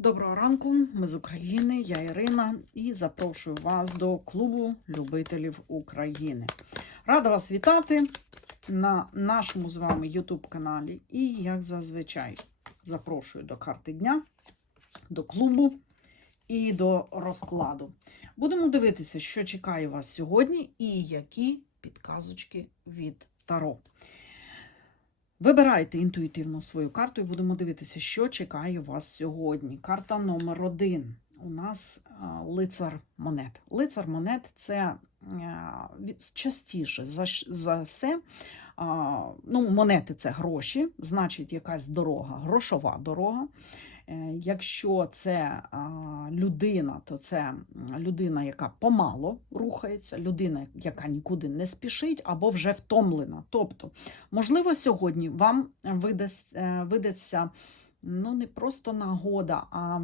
Доброго ранку, ми з України, я Ірина і запрошую вас до клубу любителів України. Рада вас вітати на нашому з вами YouTube каналі. І, як зазвичай, запрошую до карти дня, до клубу і до розкладу. Будемо дивитися, що чекає вас сьогодні і які підказочки від Таро. Вибирайте інтуїтивно свою карту і будемо дивитися, що чекає вас сьогодні. Карта номер один. У нас лицар монет. Лицар монет це частіше за, за все. Ну, монети це гроші, значить, якась дорога, грошова дорога. Е, Якщо це людина, то це людина, яка помало рухається, людина, яка нікуди не спішить або вже втомлена. Тобто, можливо, сьогодні вам е, видасться ну, не просто нагода, а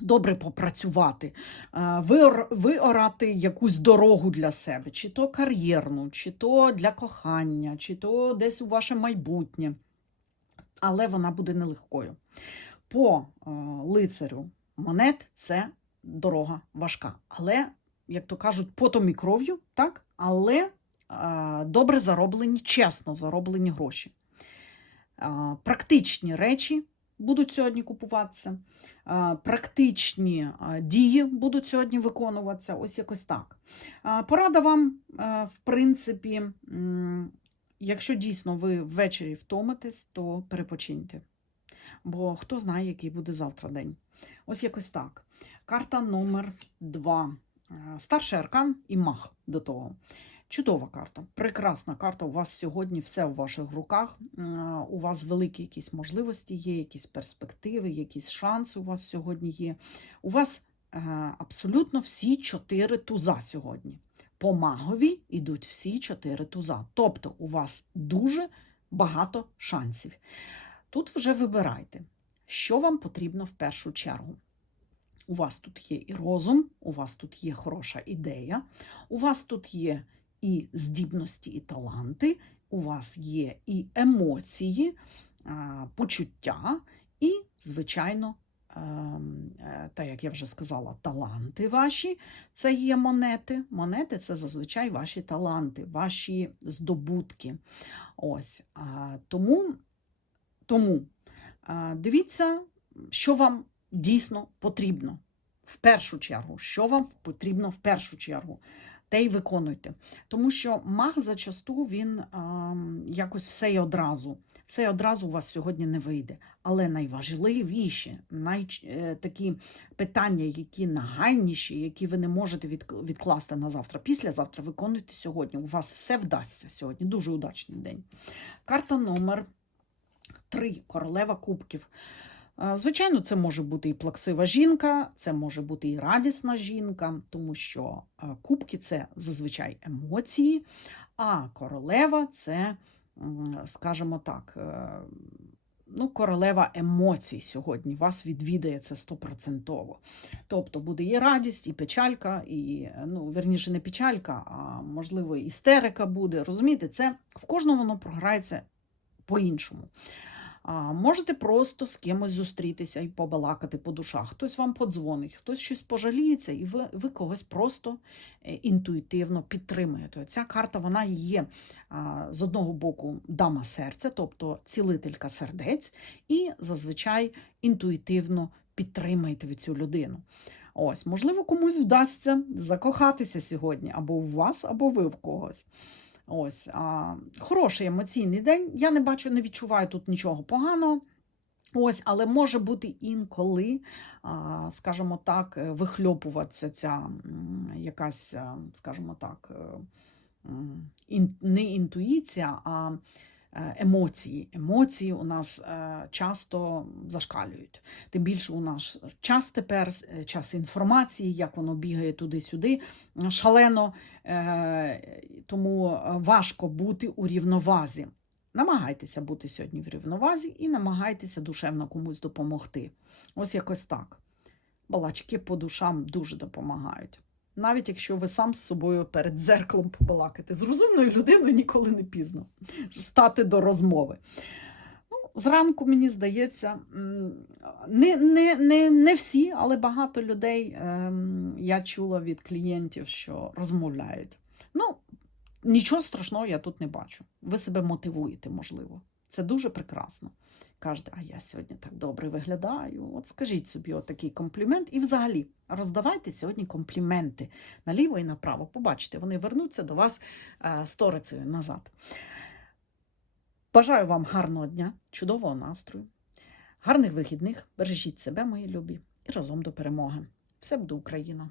добре попрацювати, е, виорати якусь дорогу для себе, чи то кар'єрну, чи то для кохання, чи то десь у ваше майбутнє. Але вона буде нелегкою. По е, лицарю монет це дорога важка. Але, як то кажуть, потом і кров'ю, так? але е, добре зароблені, чесно зароблені гроші. Е, практичні речі будуть сьогодні купуватися, практичні дії будуть сьогодні виконуватися. Ось якось так. Порада вам, в принципі, якщо дійсно ви ввечері втомитесь, то перепочиньте. Бо хто знає, який буде завтра день. Ось якось так. Карта номер два. Е, Старший аркан і мах до того. Чудова карта, прекрасна карта. У вас сьогодні все у ваших руках. Е, У вас великі якісь можливості є, якісь перспективи, якісь шанси у вас сьогодні є. У вас е, абсолютно всі чотири туза сьогодні. По магові йдуть всі чотири туза. Тобто у вас дуже багато шансів. Тут вже вибирайте, що вам потрібно в першу чергу. У вас тут є і розум, у вас тут є хороша ідея, у вас тут є і здібності, і таланти, у вас є і емоції, почуття, і, звичайно, ем, е, та, як я вже сказала, таланти ваші це є монети. Монети це зазвичай ваші таланти, ваші здобутки. Ось. Тому тому дивіться, що вам дійсно потрібно в першу чергу. Що вам потрібно в першу чергу, те й виконуйте. Тому що маг зачасту він а, якось все і одразу. Все і одразу у вас сьогодні не вийде. Але найважливіші, най, е, такі питання, які нагальніші, які ви не можете від, відкласти на завтра, післязавтра, виконуйте сьогодні. У вас все вдасться сьогодні. Дуже удачний день. Карта номер Три королева кубків. Е, Звичайно, це може бути і плаксива жінка, це може бути і радісна жінка, тому що е, кубки це зазвичай емоції, а королева це, скажімо так, е, ну, королева емоцій сьогодні. Вас відвідає це стопроцентово. Тобто буде і радість, і печалька, і, ну, верніше, не печалька, а можливо, істерика буде. Розумієте, це в кожному воно програється по-іншому. Можете просто з кимось зустрітися і побалакати по душах. Хтось вам подзвонить, хтось щось пожаліється, і ви, ви когось просто е, інтуїтивно підтримуєте. Ця карта вона є з одного боку дама серця, тобто цілителька сердець, і зазвичай інтуїтивно підтримаєте цю людину. Ось, можливо, комусь вдасться закохатися сьогодні або в вас, або ви в когось. Ось, а, хороший емоційний день. Я не бачу, не відчуваю тут нічого поганого. Ось, але може бути інколи, скажімо так, е, вихльопуватися ця якась, скажімо так, е, не інтуїція, а е, емоції. Емоції у нас е, часто зашкалюють. Тим більше у нас час тепер, е, час інформації, як воно бігає туди-сюди, е, шалено, е, тому е, важко бути у рівновазі. Намагайтеся бути сьогодні в рівновазі і намагайтеся душевно комусь допомогти. Ось якось так. Балачки по душам дуже допомагають. Навіть якщо ви сам з собою перед дзеркалом побалакаєте. З розумною людиною ніколи не пізно стати до розмови. Ну, зранку, мені здається, не, не, не, не всі, але багато людей ем, я чула від клієнтів, що розмовляють. Ну, нічого страшного я тут не бачу. Ви себе мотивуєте, можливо. Це дуже прекрасно. Кажете, а я сьогодні так добре виглядаю. От скажіть собі отакий комплімент. І взагалі роздавайте сьогодні компліменти наліво і направо. Побачите, вони вернуться до вас е, сторицею назад. Бажаю вам гарного дня, чудового настрою, гарних вихідних. Бережіть себе, мої любі, і разом до перемоги. Все буде Україна!